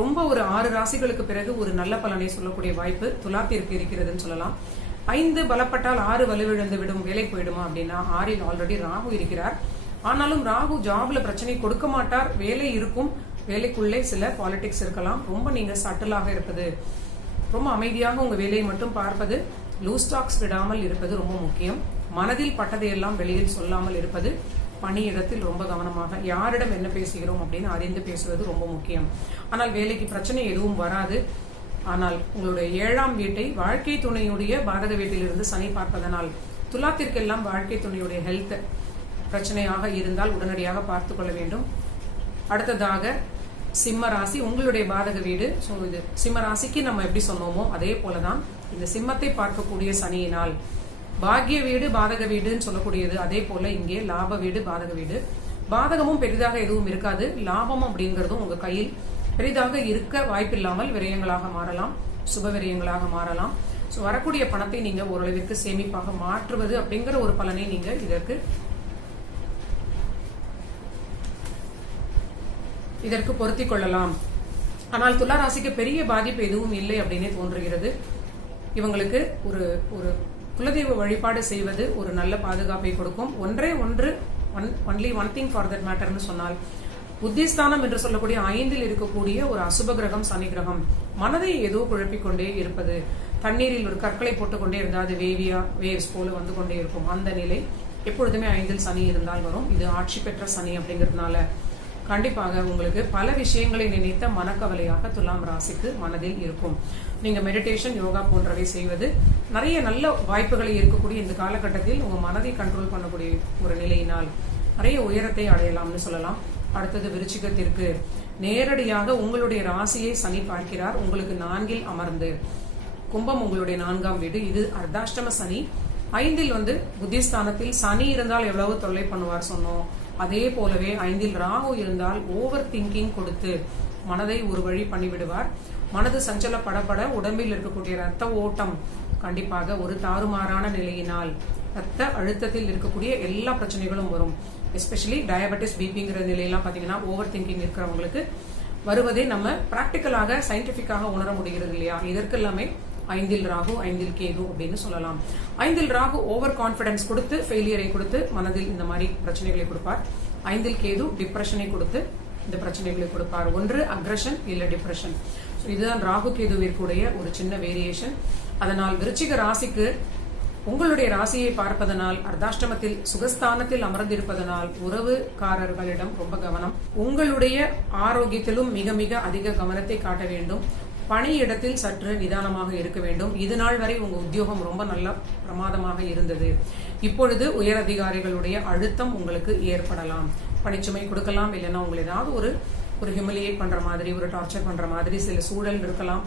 ரொம்ப ஒரு 6 ராசிகளுக்கு பிறகு ஒரு நல்ல பலனை சொல்லக்கூடிய வாய்ப்பு துலாத்திற்கு இருக்கிறதுன்னு சொல்லலாம். 5 பலப்பட்டால் 6 வலுவிழந்து விடும், வேலை போயிடுமா அப்படின்னா 6ல் ஆல்ரெடி ராகு இருக்கிறார். ஆனாலும் ராகு ஜாப்ல பிரச்சனை கொடுக்க மாட்டார். வேலை இருக்கும், வேலைக்குள்ளே சில பாலிடிக்ஸ் இருக்கலாம். ரொம்ப நீங்க சட்டிலாக இருப்பது, ரொம்ப அமைதியாக உங்க வேலையை மட்டும் பார்ப்பது, லூஸ் டாக்ஸ் விடாமல் இருப்பது ரொம்ப முக்கியம். மனதில் பட்டதையெல்லாம் வெளியில் சொல்லாமல் இருப்பது, பணியிடத்தில் ரொம்ப கவனமாக யாரிடம் என்ன பேசுகிறோம் அப்படின்னு அறிந்து பேசுவது ரொம்ப முக்கியம். ஆனால் வேலைக்கு பிரச்சனை எதுவும் வராது. ஆனால் உங்களுடைய 7ஆம் வீட்டை வாழ்க்கை துணையுடைய பாதக வீட்டிலிருந்து சனி பார்ப்பதனால் துலாத்திற்கெல்லாம் வாழ்க்கை துணையுடைய ஹெல்த் பிரச்சனையாக இருந்தால் உடனடியாக பார்த்துக் கொள்ள வேண்டும். அடுத்ததாக சிம்ம ராசி உங்களுடைய பாதக வீடு. ஸோ இது சிம்ம ராசிக்கு நம்ம எப்படி சொன்னோமோ அதே போலதான் இந்த சிம்மத்தை பார்க்கக்கூடிய சனியினால் பாக்கிய வீடு பாதக வீடுன்னு சொல்லக்கூடியது. அதே போல இங்கே லாப வீடு பாதக வீடு. பாதகமும் பெரிதாக எதுவும் இருக்காது. லாபம் அப்படிங்கிறதும் உங்க கையில் பெரிதாக இருக்க வாய்ப்பில்லாமல் விரயங்களாக மாறலாம், சுப விரயங்களாக மாறலாம். ஸோ வரக்கூடிய பணத்தை நீங்க ஓரளவிற்கு சேமிப்பாக மாற்றுவது அப்படிங்கிற ஒரு பலனை நீங்க இதற்கு பொருத்திக் கொள்ளலாம். ஆனால் துலா ராசிக்கு பெரிய பாதிப்பு எதுவும் இல்லை அப்படின்னே தோன்றுகிறது. இவங்களுக்கு ஒரு ஒரு குலதெய்வ வழிபாடு செய்வது ஒரு நல்ல பாதுகாப்பை கொடுக்கும். Only one thing for that மேட்டர்னு சொன்னால் புத்திஸ்தானம் என்று சொல்லக்கூடிய 5ல் இருக்கக்கூடிய ஒரு அசுப கிரகம் சனி கிரகம் மனதை ஏதோ குழப்பிக்கொண்டே இருப்பது. தண்ணீரில் ஒரு கற்களை போட்டுக்கொண்டே இருந்தால் அது வேவ்ஸ் போல வந்து கொண்டே இருக்கும். அந்த நிலை எப்பொழுதுமே 5ல் சனி இருந்தால் வரும். இது ஆட்சி பெற்ற சனி அப்படிங்கிறதுனால கண்டிப்பாக உங்களுக்கு பல விஷயங்களை நினைத்த மனக்கவலையாக துலாம் ராசிக்கு மனதில் இருக்கும். நீங்க மெடிடேஷன், யோகா போன்றவை செய்வது நிறைய நல்ல வாய்ப்புகளை இருக்கக்கூடிய இந்த காலகட்டத்தில் உங்க மனதை கண்ட்ரோல் பண்ணக்கூடிய ஒரு நிலையினால் நிறைய உயரத்தை அடையலாம்னு சொல்லலாம். அடுத்தது விருச்சிகத்திற்கு நேரடியாக உங்களுடைய ராசியை சனி பார்க்கிறார். உங்களுக்கு 4ல் அமர்ந்து கும்பம் உங்களுடைய 4ஆம் வீடு. இது அர்த்தாஷ்டம சனி. 5ல் புத்திஸ்தானத்தில் சனி இருந்தால் எவ்வளவு தொல்லை பண்ணுவார் சொன்னோம். அதே போலவே 5ல் ராகு இருந்தால் ஓவர் திங்கிங் கொடுத்து மனதை ஒரு வழி பண்ணிவிடுவார். மனது சஞ்சலப்படப்பட உடம்பில் இருக்கக்கூடிய ரத்த ஓட்டம் கண்டிப்பாக ஒரு தாறுமாறான நிலையினால் ரத்த அழுத்தத்தில் இருக்கக்கூடிய எல்லா பிரச்சனைகளும் வரும். எஸ்பெஷலி டயபெட்டிஸ், பிபிங்கிற நிலையெல்லாம் பாத்தீங்கன்னா ஓவர் திங்கிங் இருக்கிறவங்களுக்கு வருவதை நம்ம பிராக்டிக்கலாக சயின்டிபிக்காக உணர முடிகிறது இல்லையா. இதற்கு எல்லாமே 5ல் ராகு 5ல் கேது அப்படின்னு சொல்லலாம். 5ல் ராகு ஓவர் கான்பிடன்ஸ் கொடுத்து ஃபெயிலியரை கொடுத்து மனதில் இந்த மாதிரி பிரச்சனைகளை கொடுப்பார். 5ல் கேது டிப்ரெஷனை கொடுத்து இந்த பிரச்சனைகளை கொடுப்பார். ஒன்று அக்ரஷன் இல்ல டிப்ரெஷன். இதுதான் ராகு கேதுவிற்குடைய ஒரு சின்ன வேரியேஷன். அதனால் விருச்சிக ராசிக்கு உங்களுடைய ராசியை பார்ப்பதனால் அர்த்தாஷ்டமத்தில் சுகஸ்தானத்தில் அமர்ந்திருப்பதனால் உறவுக்காரர்களிடம் ரொம்ப கவனம். உங்களுடைய ஆரோக்கியத்திலும் மிக மிக அதிக கவனத்தை காட்ட வேண்டும். பணியிடத்தில் சற்று நிதானமாக இருக்க வேண்டும். இது நாள் வரை உங்க உத்தியோகம் ரொம்ப நல்ல பிரமாதமாக இருந்தது. இப்பொழுது உயர் அதிகாரிகளுடைய அழுத்தம் உங்களுக்கு ஏற்படலாம். பணிச்சுமை கொடுக்கலாம், இல்லைன்னா உங்களை ஏதாவது ஒரு ஹியூமிலியேட் பண்ற மாதிரி, ஒரு டார்ச்சர் பண்ற மாதிரி சில சூழல் இருக்கலாம்.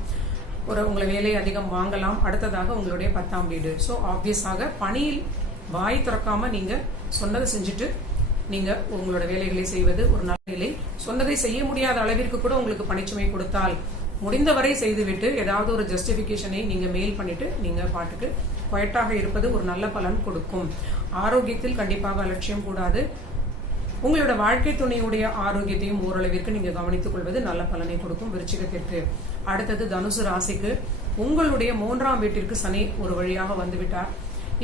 உங்களை வேலை அதிகம் வாங்கலாம். அடுத்ததாக உங்களுடைய 10ஆம் வீடு. ஸோ ஆப்வியஸாக பணியில் வாய் திறக்காம நீங்க சொன்னதை செஞ்சுட்டு நீங்க உங்களோட வேலைகளை செய்வது ஒரு நல்ல நிலை. சொன்னதை செய்ய முடியாத அளவிற்கு கூட உங்களுக்கு பணிச்சுமை கொடுத்தால் முடிந்தவரை செய்துவிட்டு ஏதாவது ஒரு ஜஸ்டிபிகேஷனை நீங்க மெயில் பண்ணிட்டு நீங்க பாட்டுக்கு குவைட்டாக இருப்பது ஒரு நல்ல பலன் கொடுக்கும். ஆரோக்கியத்தில் கண்டிப்பாக அலட்சியம் கூடாது. உங்களோட வாழ்க்கை துணையுடைய ஆரோக்கியத்தையும் ஓரளவிற்கு நீங்க கவனித்துக் கொள்வது நல்ல பலனை கொடுக்கும் விருச்சிகத்திற்கு. அடுத்தது தனுசு ராசிக்கு உங்களுடைய 3ஆம் வீட்டிற்கு சனி ஒரு வழியாக வந்துவிட்டார்.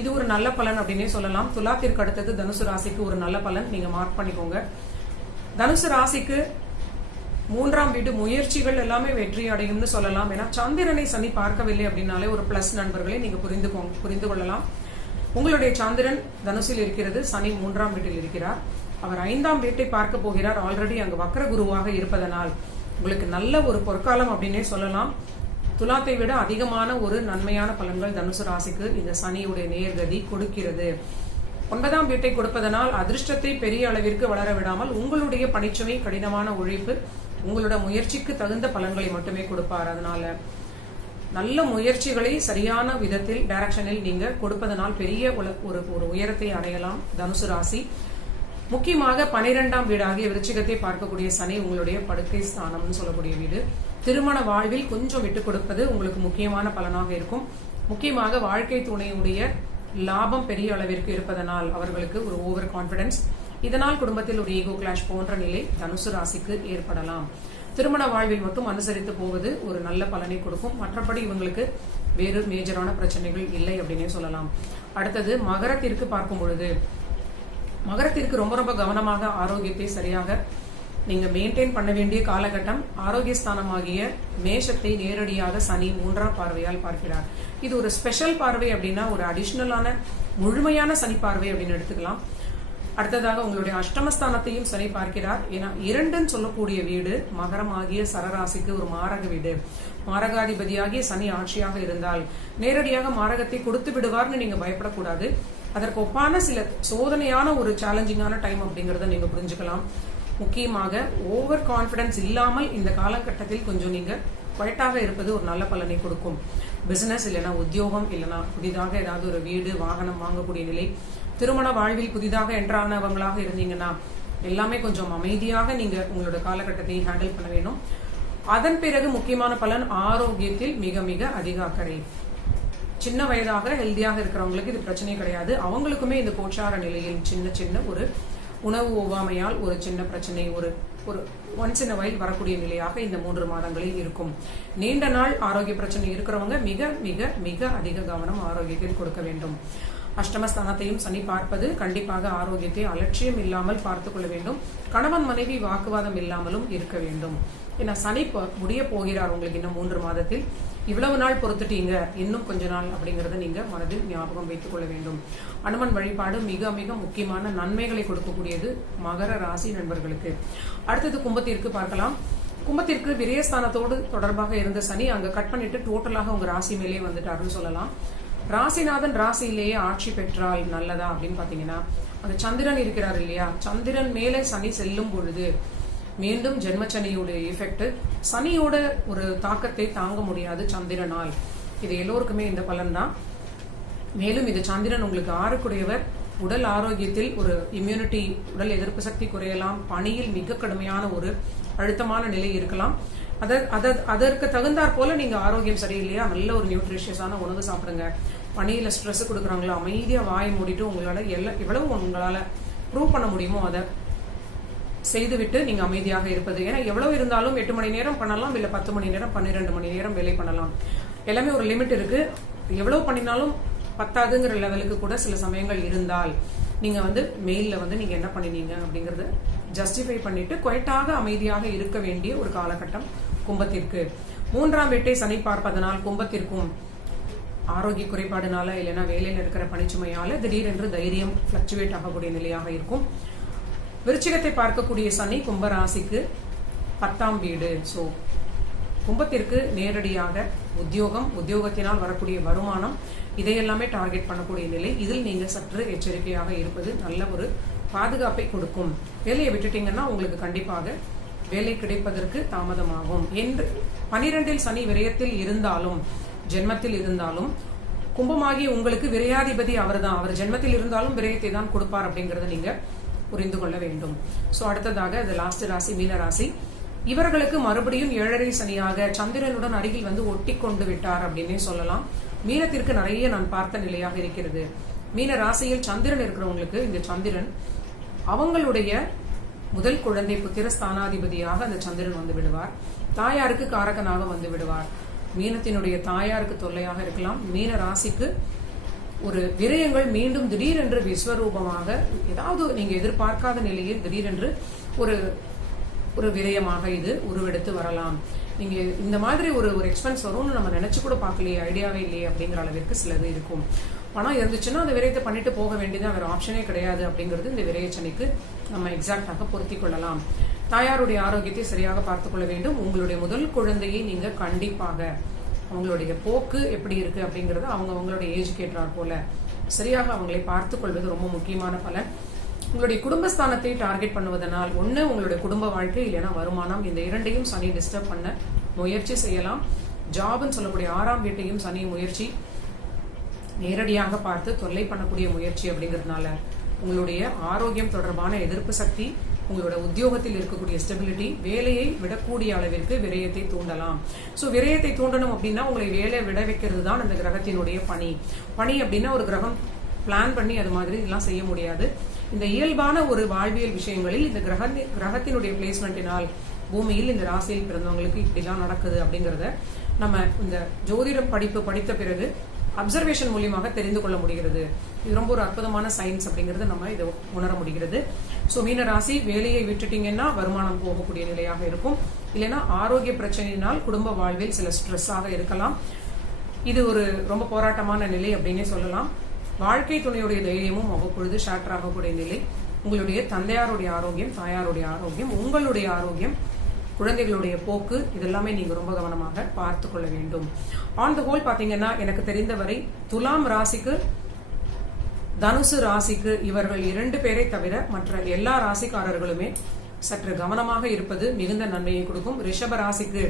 இது ஒரு நல்ல பலன் அப்படின்னே சொல்லலாம். துலாத்திற்கு அடுத்தது தனுசு ராசிக்கு ஒரு நல்ல பலன் நீங்க மார்க் பண்ணிக்கோங்க. தனுசு ராசிக்கு 3ஆம் வீடு முயற்சிகள் எல்லாமே வெற்றி அடையும்னு சொல்லலாம். ஏன்னா சந்திரனை சனி பார்க்கவில்லை அப்படின்னாலே ஒரு பிளஸ் நண்பர்களை நீங்க புரிந்து கொள்ளலாம். உங்களுடைய சந்திரன் தனுசில் இருக்கிறது, சனி 3ஆம் வீட்டில் இருக்கிறார். அவர் 5ஆம் வீட்டை பார்க்க போகிறார். ஆல்ரெடி அங்கு வக்ர குருவாக இருப்பதனால் உங்களுக்கு நல்ல ஒரு பொற்காலம் அப்படின்னே சொல்லலாம். துலாத்தை விட அதிகமான ஒரு நன்மையான பலன்கள் தனுசு ராசிக்கு இந்த சனியுடைய நேர்கதி கொடுக்கிறது. 9ஆம் வீட்டை கொடுப்பதனால் அதிர்ஷ்டத்தை பெரிய அளவிற்கு வளர விடாமல் உங்களுடைய பணிச்சுமை, கடினமான உழைப்பு, உங்களோட முயற்சிக்கு தகுந்த பலன்களை மட்டுமே கொடுப்பார். அதனால நல்ல முயற்சிகளை சரியான விதத்தில் டைரக்ஷனில் நீங்க கொடுப்பதனால் பெரிய ஒரு உயரத்தை அடையலாம் தனுசு ராசி. முக்கியமாக 12ஆம் வீடாகிய விருச்சிகத்தை பார்க்கக்கூடிய சனி உங்களுடைய படுக்கை ஸ்தானம்னு சொல்லக்கூடிய வீடு. திருமண வாழ்வில் கொஞ்சம் விட்டுக் கொடுப்பது உங்களுக்கு முக்கியமான பலனாக இருக்கும். முக்கியமாக வாழ்க்கை துணையுடைய லாபம் பெரிய அளவிற்கு இருப்பதனால் அவர்களுக்கு ஒரு ஓவர் கான்பிடன்ஸ், இதனால் குடும்பத்தில் ஒரு ஈகோ கிளாஷ் போன்ற நிலை தனுசு ராசிக்கு ஏற்படலாம். திருமண வாழ்வில் மட்டும் அனுசரித்து போவது ஒரு நல்ல பலனை கொடுக்கும். மற்றபடி இவங்களுக்கு வேறு மேஜரான பிரச்சனைகள் இல்லை அப்படின்னே சொல்லலாம். அடுத்தது மகரத்திற்கு பார்க்கும் பொழுது மகரத்திற்கு ரொம்ப ரொம்ப கவனமாக ஆரோக்கியத்தை சரியாக நீங்க மெயின்டைன் பண்ண வேண்டிய காலகட்டம். ஆரோக்கியஸ்தானமாகிய மேஷத்தை நேரடியாக சனி 3ஆம் பார்வையால் பார்க்கிறார். இது ஒரு ஸ்பெஷல் பார்வை அப்படின்னா ஒரு அடிஷனலான முழுமையான சனி பார்வை அப்படின்னு எடுத்துக்கலாம். அடுத்ததாக உங்களுடைய அஷ்டமஸ்தானத்தையும் சனி பார்க்கிறார். ஏன்னா 2ன்னு சொல்லக்கூடிய வீடு மகரம் ஆகிய சரராசிக்கு ஒரு மாரக வீடு. மாரகாதிபதியாகிய சனி ஆட்சியாக இருந்தால் நேரடியாக மாரகத்தை கொடுத்து விடுவார்னு நீங்க பயப்படக்கூடாது. அதற்கு ஒப்பான சில சோதனையான ஒரு சேலஞ்சிங்கான டைம் அப்படிங்கறத நீங்க புரிஞ்சுக்கலாம். முக்கியமாக ஓவர் கான்பிடன்ஸ் இல்லாமல் இந்த காலகட்டத்தில் கொஞ்சம் நீங்க குவைட்டாக இருப்பது ஒரு நல்ல பலனை கொடுக்கும். பிசினஸ் இல்லைன்னா உத்தியோகம், இல்லைன்னா புதிதாக ஏதாவது ஒரு வீடு வாகனம் வாங்கக்கூடிய நிலை, திருமண வாழ்வில் புதிதாக என்ட்ரானவங்களாக இருந்தீங்கன்னா எல்லாமே கொஞ்சம் அமைதியாக நீங்க உங்களோட காலகட்டத்தை ஹேண்டில் பண்ண வேணும். அதன் பிறகு முக்கியமான பலன் ஆரோக்கியத்தில் மிக மிக அதிக அக்கறை. சின்ன வயதாக ஹெல்தியாக இருக்கிறவங்களுக்கு இது பிரச்சனை கிடையாது. அவங்களுக்குமே இந்த கோச்சார நிலையில் சின்ன சின்ன ஒரு உணவு ஒவ்வாமையால் ஒரு சின்ன பிரச்சனை, ஒரு ஒன்ஸ் இன் வயல் வரக்கூடிய நிலையாக இந்த 3 மாதங்களில் இருக்கும். நீண்ட நாள் ஆரோக்கிய பிரச்சனை இருக்கிறவங்க மிக மிக மிக அதிக கவனம் ஆரோக்கியத்தில் கொடுக்க வேண்டும். அஷ்டமஸ்தானத்தையும் சனி பார்ப்பது கண்டிப்பாக ஆரோக்கியத்தை அலட்சியம் இல்லாமல் பார்த்துக் கொள்ள வேண்டும். கணவன் மனைவி வாக்குவாதம் இல்லாமலும் இருக்க வேண்டும். ஏன்னா சனி முடிய போகிறார் உங்களுக்கு இன்னும் 3 மாதத்தில். இவ்வளவு நாள் பொறுத்துட்டீங்க, இன்னும் கொஞ்ச நாள் அப்படிங்கறத நீங்க மனதில் ஞாபகம் வைத்துக் கொள்ள வேண்டும். அனுமன் வழிபாடு மிக மிக முக்கியமான நன்மைகளை கொடுக்கக்கூடியது மகர ராசி நண்பர்களுக்கு. அடுத்தது கும்பத்திற்கு பார்க்கலாம். கும்பத்திற்கு விரயஸ்தானத்தோடு தொடர்பாக இருந்த சனி அங்க கட் பண்ணிட்டு டோட்டலாக உங்க ராசி மேலே வந்துட்டாருன்னு சொல்லலாம். ராசிநாதன் ராசியிலேயே ஆட்சி பெற்றால் நல்லதா அப்படின்னு பாத்தீங்கன்னா, அந்த சந்திரன் இருக்கிறார் இல்லையா, சந்திரன் மேலே சனி செல்லும் பொழுது மீண்டும் ஜென்மச்சனியோட எஃபெக்ட், சனியோட ஒரு தாக்கத்தை தாங்க முடியாது சந்திரனால். இது எல்லோருக்குமே இந்த பலன் தான். மேலும் இது சந்திரன் உங்களுக்கு 6 உடல் ஆரோக்கியத்தில் ஒரு இம்யூனிட்டி, உடல் எதிர்ப்பு சக்தி குறையலாம், பணியில் மிக கடுமையான ஒரு அழுத்தமான நிலை இருக்கலாம். அதற்கு தகுந்தாற் போல நீங்க ஆரோக்கியம் சரியில்லையா, நல்ல ஒரு நியூட்ரிஷியஸான உணவு சாப்பிடுங்க. பணியில ஸ்ட்ரெஸ் கொடுக்குறாங்களோ அமைதியா வாயை மூடிட்டு உங்களால எவ்வளவு உங்களால ப்ரூவ் பண்ண முடியுமோ அதை செய்துவிட்டு நீங்க அமைதியாக இருப்பது. ஏன்னா எவ்வளவு இருந்தாலும் 8 மணி நேரம் பண்ணலாம், இல்ல 10 மணி நேரம் 12 மணி நேரம் வேலை பண்ணலாம். எல்லாமே ஒரு லிமிட் இருக்கு. எவ்வளவு பண்ணினாலும் பத்தாதுங்கிற லெவலுக்கு கூட சில சமயங்கள் இருந்தால் நீங்க மெயில்ல நீங்க என்ன பண்ணினீங்க அப்படிங்கறத ஜஸ்டிஃபை பண்ணிட்டு குவைட்டாக அமைதியாக இருக்க வேண்டிய ஒரு காலகட்டம் கும்பத்திற்கு. 3ஆம் வீட்டை சனி பார்ப்பதனால் கும்பத்திற்கும் ஆரோக்கிய குறைபாடுனால இல்லைன்னா வேலையில் இருக்கிற பணிச்சுமையால திடீரென்று தைரியம் பிளக்சுவேட் ஆகக்கூடிய நிலையாக இருக்கும். விருச்சிகத்தை பார்க்கக்கூடிய சனி கும்பராசிக்கு 10ஆம் வீடு. சோ கும்பத்திற்கு நேரடியாக உத்தியோகம், உத்தியோகத்தினால் வரக்கூடிய வருமானம், இதையெல்லாமே டார்கெட் பண்ணக்கூடிய நிலை. இதில் நீங்க சற்று எச்சரிக்கையாக இருப்பது நல்ல ஒரு பாதுகாப்பை கொடுக்கும். வேலையை விட்டுட்டீங்கன்னா உங்களுக்கு கண்டிப்பாக வேலை கிடைப்பதற்கு தாமதமாகும். என்று 12இல் சனி விரயத்தில் இருந்தாலும் ஜென்மத்தில் இருந்தாலும் கும்பமாகி உங்களுக்கு விரையாதிபதி அவர் தான். அவர் ஜென்மத்தில் இருந்தாலும் விரயத்தை தான் கொடுப்பார் அப்படிங்கறத நீங்க புரிந்து கொள்ள வேண்டும். சோ அடுத்ததாக இது லாஸ்ட் ராசி மீன ராசி. இவர்களுக்கு மறுபடியும் 7.5 சனியாக சந்திரனுடன் அருகில் ஒட்டி கொண்டு விட்டார் அப்படின்னே சொல்லலாம். மீனத்திற்கு நிறைய நான் பார்த்த நிலையாக இருக்கிறது. மீன ராசியில் சந்திரன் இருக்கிறவங்களுக்கு இந்த சந்திரன் அவங்களுடைய முதல் குழந்தை புத்திர ஸ்தானாதிபதியாக அந்த சந்திரன் வந்து விடுவார். தாயாருக்கு காரகனாக வந்து விடுவார். மீனத்தினுடைய தாயாருக்கு தொல்லையாக இருக்கலாம். மீன ராசிக்கு ஒரு விரயங்கள் மீண்டும் திடீரென்று விஸ்வரூபமாக ஏதாவது நீங்க எதிர்பார்க்காத நிலையில் திடீரென்று ஒரு ஒரு விரயமாக இது உருவெடுத்து வரலாம். நீங்க இந்த மாதிரி ஒரு எக்ஸ்பென்ஸ் வரும்னு நம்ம நினைச்சு கூட பார்க்கலையே, ஐடியாவே இல்லையே அப்படிங்கிற அளவிற்கு சிலது இருக்கும். பணம் இருந்துச்சுன்னா அந்த விரயத்தை பண்ணிட்டு போக வேண்டியதான், வேற ஆப்ஷனே கிடையாது அப்படிங்கிறது இந்த விரயச்சனைக்கு நம்ம எக்ஸாக்டாக பொருத்தி கொள்ளலாம். தாயாருடைய ஆரோக்கியத்தை சரியாக பார்த்துக் கொள்ள வேண்டும். உங்களுடைய முதல் குழந்தையை நீங்க கண்டிப்பாக அவங்களுடைய போக்கு எப்படி இருக்கு அப்படிங்கறது அவங்களுடைய ஏஜ் கேட்டார் போல சரியாக அவங்களை பார்த்துக் கொள்வது ரொம்ப முக்கியமான பலன். உங்களுடைய குடும்பஸ்தானத்தை டார்கெட் பண்ணுவதனால் ஒண்ணு உங்களுடைய குடும்ப வாழ்க்கை, இல்லைன்னா வருமானம், இந்த இரண்டையும் சனி டிஸ்டர்ப் பண்ண முயற்சி செய்யலாம். ஜாப்னு சொல்லக்கூடிய 6ஆம் வீட்டையும் சனி முயற்சி நேரடியாக பார்த்து தொல்லை பண்ணக்கூடிய முயற்சி அப்படிங்கிறதுனால உங்களுடைய ஆரோக்கியம் தொடர்பான எதிர்ப்பு சக்தி, உங்களோட உத்தியோகத்தில் இருக்கக்கூடிய ஸ்டெபிலிட்டி, வேலையை விடக்கூடிய அளவிற்கு விரயத்தை தூண்டலாம். சோ விரயத்தை தூண்டணும் அப்படின்னா உங்களை வேலையை விட வைக்கிறது தான் அந்த கிரகத்தினுடைய பணி. பணி அப்படின்னா ஒரு கிரகம் பிளான் பண்ணி அது மாதிரி இதெல்லாம் செய்ய முடியாது. இந்த இயல்பான ஒரு வாழ்வியல் விஷயங்களில் இந்த கிரகத்தினுடைய பிளேஸ்மெண்டினால் பூமியில் இந்த ராசியில் பிறந்தவங்களுக்கு இப்படிலாம் நடக்குது அப்படிங்கறத நம்ம இந்த ஜோதிடம் படிப்பு படித்த பிறகு அப்சர்வேஷன் மூலியமாக தெரிந்து கொள்ள முடிகிறது. இது ரொம்ப ஒரு அற்புதமான சயின்ஸ் அப்படிங்கறது நம்ம இதை உணர முடிகிறது. சோ மீன ராசி வேலையை விட்டுட்டீங்கன்னா வருமானம் போகக்கூடிய நிலையாக இருக்கும். இல்லைன்னா ஆரோக்கிய பிரச்சனையினால் குடும்ப வாழ்வில் சில ஸ்ட்ரெஸ்ஸாக இருக்கலாம். இது ஒரு ரொம்ப போராட்டமான நிலை அப்படின்னே சொல்லலாம். வாழ்க்கை துணையுடைய தைரியமும் அவ்வப்பொழுது ஷாட்டர் ஆகக்கூடிய நிலை. உங்களுடைய தந்தையாருடைய ஆரோக்கியம், தாயாருடைய ஆரோக்கியம், உங்களுடைய ஆரோக்கியம், குழந்தைகளுடைய போக்கு, இதெல்லாமே நீங்க ரொம்ப கவனமாக பார்த்து கொள்ள வேண்டும். ஆன் த ஹோல் பாத்தீங்கன்னா எனக்கு தெரிந்தவரை துலாம் ராசிக்கு, தனுசு ராசிக்கு இவர்கள் 2 பேரை தவிர மற்ற எல்லா ராசிக்காரர்களுமே சற்று கவனமாக இருப்பது மிகுந்த நன்மையை கொடுக்கும். ரிஷப ராசிக்கு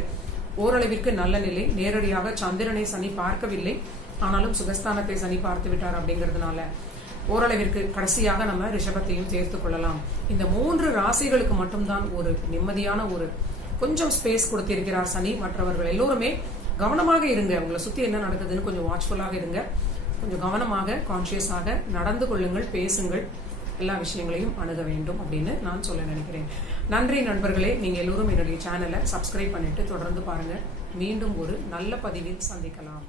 ஓரளவிற்கு நல்ல நிலை. நேரடியாக சந்திரனை சனி பார்க்கவில்லை, ஆனாலும் சுகஸ்தானத்தை சனி பார்த்து விட்டார் அப்படிங்கிறதுனால ஓரளவிற்கு கடைசியாக நம்ம ரிஷபத்தையும் சேர்த்துக் கொள்ளலாம். இந்த 3 ராசிகளுக்கு மட்டும்தான் ஒரு நிம்மதியான ஒரு கொஞ்சம் ஸ்பேஸ் கொடுத்திருக்கிறார் சனி. மற்றவர்கள் எல்லோருமே கவனமாக இருங்க. உங்களை சுத்தி என்ன நடக்குதுன்னு கொஞ்சம் வாட்ச்ஃபுல்லாக இருங்க. கொஞ்சம் கவனமாக கான்சியஸாக நடந்து கொள்ளுங்கள், பேசுங்கள், எல்லா விஷயங்களையும் அணுக வேண்டும் அப்படின்னு நான் சொல்ல நினைக்கிறேன். நன்றி நண்பர்களே. நீங்க எல்லோரும் என்னுடைய சேனலை சப்ஸ்கிரைப் பண்ணிட்டு தொடர்ந்து பாருங்க. மீண்டும் ஒரு நல்ல பதிவில் சந்திக்கலாம்.